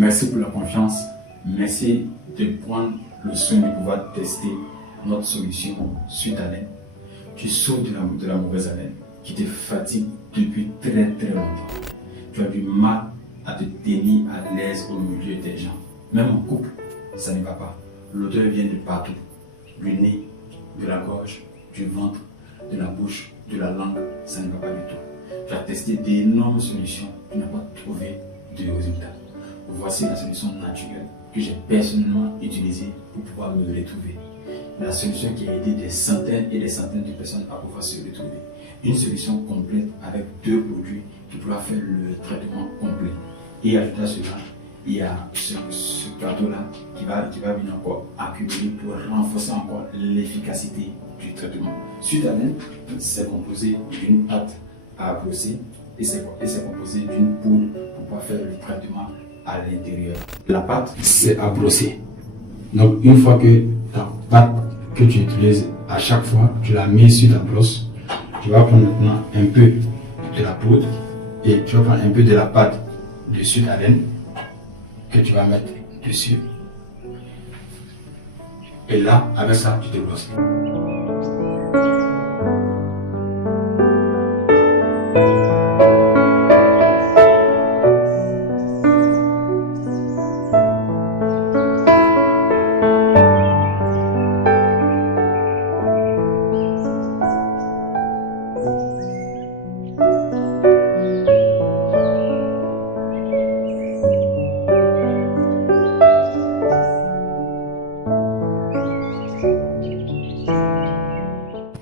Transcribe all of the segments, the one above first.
Merci pour la confiance. Merci de prendre le soin de pouvoir tester notre solution suite à haleine. Tu souffres de la mauvaise haleine qui te fatigue depuis très longtemps. Tu as du mal à te tenir à l'aise au milieu des gens. Même en couple, ça ne va pas. L'odeur vient de partout. Du nez, de la gorge, du ventre, de la bouche, de la langue, ça ne va pas du tout. Tu as testé d'énormes solutions, tu n'as pas trouvé de résultats. Voici la solution naturelle que j'ai personnellement utilisée pour pouvoir me retrouver. La solution qui a aidé des centaines et des centaines de personnes à pouvoir se retrouver. Une solution complète avec 2 produits qui pourra faire le traitement complet. Et ajouter à cela, il y a ce cadeau-là qui va venir encore accumuler pour renforcer encore l'efficacité du traitement. Suite à haleine, c'est composé d'une pâte à brosser et c'est composé d'une poudre pour pouvoir faire le traitement à l'intérieur. La pâte, c'est à brosser. Donc une fois que ta pâte que tu utilises à chaque fois, tu la mets sur ta brosse, tu vas prendre maintenant un peu de la poudre et tu vas prendre un peu de la pâte de suite à haleine que tu vas mettre dessus. Et là, avec ça, tu te brosses.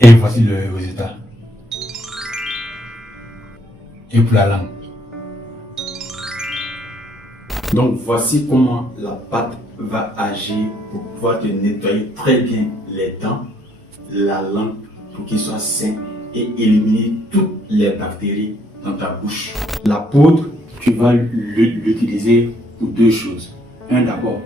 Et voici le résultat. Et pour la langue. Donc voici comment la pâte va agir pour pouvoir te nettoyer très bien les dents, la langue, pour qu'il soit sain et éliminer toutes les bactéries dans ta bouche. La poudre, tu vas l'utiliser pour 2 choses. Un d'abord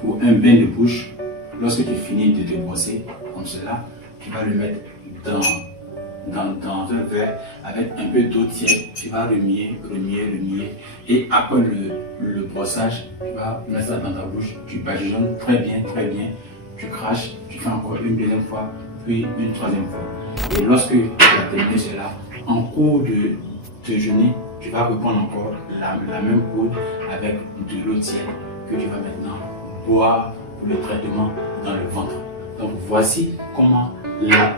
pour un bain de bouche. Lorsque tu finis de te brosser comme cela, tu vas le mettre dans un verre avec un peu d'eau tiède. Tu vas remuer. Et après le brossage, tu vas mettre ça dans ta bouche. Tu badigeonnes très bien. Tu craches, tu fais encore une deuxième fois, puis une troisième fois. Et lorsque tu as terminé cela, en cours de déjeuner, tu vas reprendre encore la même poudre avec de l'eau tiède que tu vas maintenant boire pour le traitement dans le ventre. Donc voici comment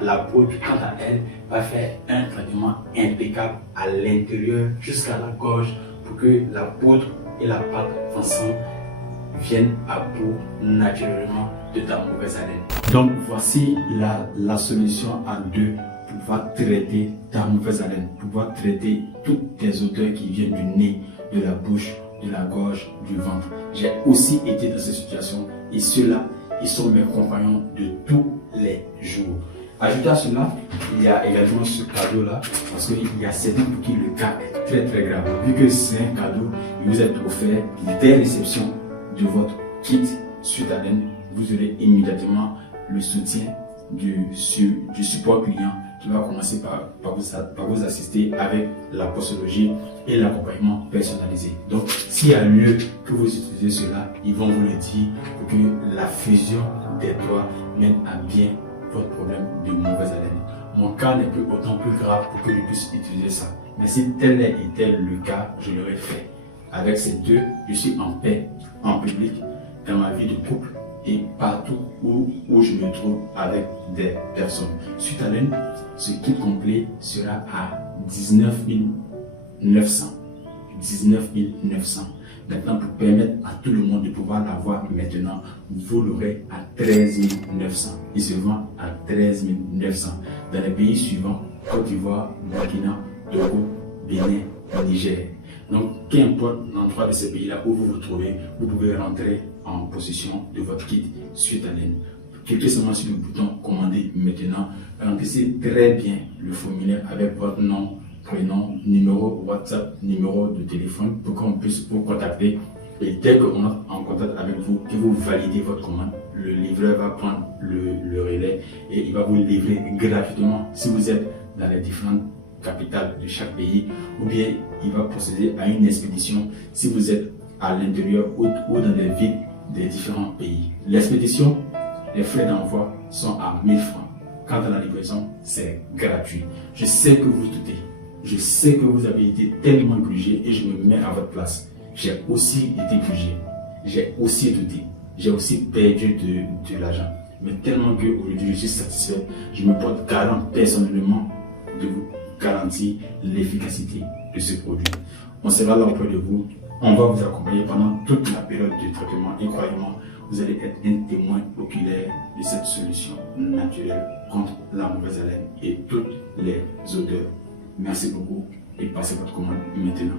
la poudre, quant à elle, va faire un traitement impeccable à l'intérieur jusqu'à la gorge pour que la poudre et la pâte ensemble viennent à bout naturellement de ta mauvaise haleine. Donc voici la solution à 2 pour pouvoir traiter ta mauvaise haleine, pour pouvoir traiter toutes tes odeurs qui viennent du nez, de la bouche, de la gorge, du ventre. J'ai aussi été dans cette situation et ceux-là, ils sont mes compagnons de tous les jours. Ajouté à cela, il y a également ce cadeau-là, parce qu'il y a certains pour qui le cas est très grave. Vu que c'est un cadeau, il vous est offert dès réception de votre kit suite à haleine, vous aurez immédiatement le soutien du support client qui va commencer par vous assister avec la posologie et l'accompagnement personnalisé. Donc, s'il y a lieu que vous utilisez cela, ils vont vous le dire pour que la fusion des 3 mène à bien votre problème de mauvaise haleine. Mon cas n'est plus autant plus grave pour que je puisse utiliser ça. Mais si tel était le cas, je l'aurais fait. Avec ces 2, je suis en paix, en public, dans ma vie de couple et partout où je me trouve avec des personnes. Suite à haleine, ce kit complet sera à 19 900. 19 900. Maintenant, pour permettre à tout le monde de pouvoir l'avoir maintenant, vous l'aurez à 13 900. Il se vend à 13 900 dans les pays suivants: Côte d'Ivoire, Burkina, Togo, Bénin, Niger. Donc, qu'importe l'endroit de ces pays-là où vous vous trouvez, vous pouvez rentrer en possession de votre kit suite à haleine. Cliquez seulement sur le bouton commander maintenant. Remplissez très bien le formulaire avec votre nom, prénom, numéro WhatsApp, numéro de téléphone pour qu'on puisse vous contacter. Et dès qu'on est en contact avec vous, que vous validez votre commande, le livreur va prendre le relais et il va vous livrer gratuitement si vous êtes dans les différentes capitales de chaque pays, ou bien il va procéder à une expédition si vous êtes à l'intérieur ou dans des villes des différents pays. L'expédition, les frais d'envoi sont à 1000 francs. Quant à la livraison, c'est gratuit. Je sais que vous doutez. Je sais que vous avez été tellement grugé et je me mets à votre place. J'ai aussi été grugé. J'ai aussi douté. J'ai aussi perdu de l'argent. Mais tellement qu'aujourd'hui je suis satisfait, je me porte garant personnellement de vous garantir l'efficacité de ce produit. On sera là auprès de vous. On va vous accompagner pendant toute la période de traitement. Et croyez-moi, vous allez être un témoin oculaire de cette solution naturelle contre la mauvaise haleine et toutes les odeurs. Merci beaucoup et passez votre commande maintenant.